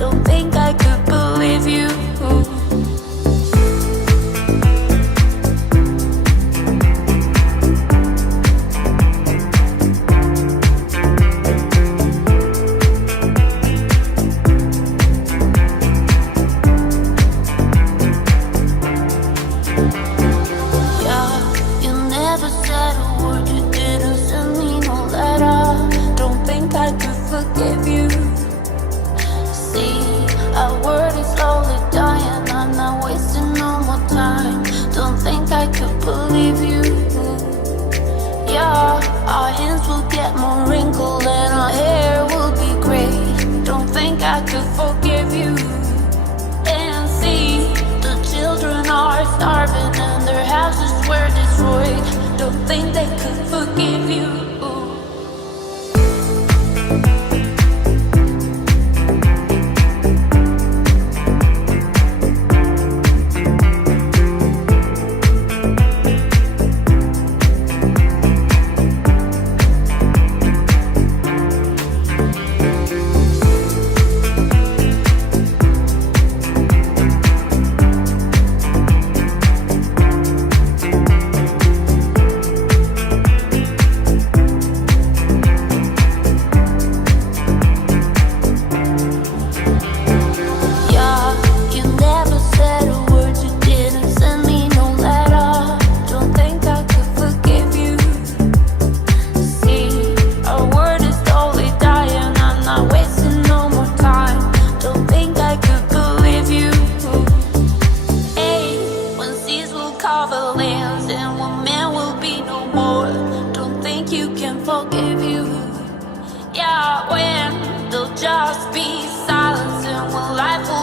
Don't think I could believe you. Forgive you. See, our word is slowly dying. I'm not wasting no more time. Don't think I could believe you. Yeah, our hands will get more wrinkled and our hair will be gray. Don't think I could forgive you. And see, the children are starving and their houses were destroyed. Don't think they could forgive you. Forgive you. Yeah, when there'll just be silence and when life will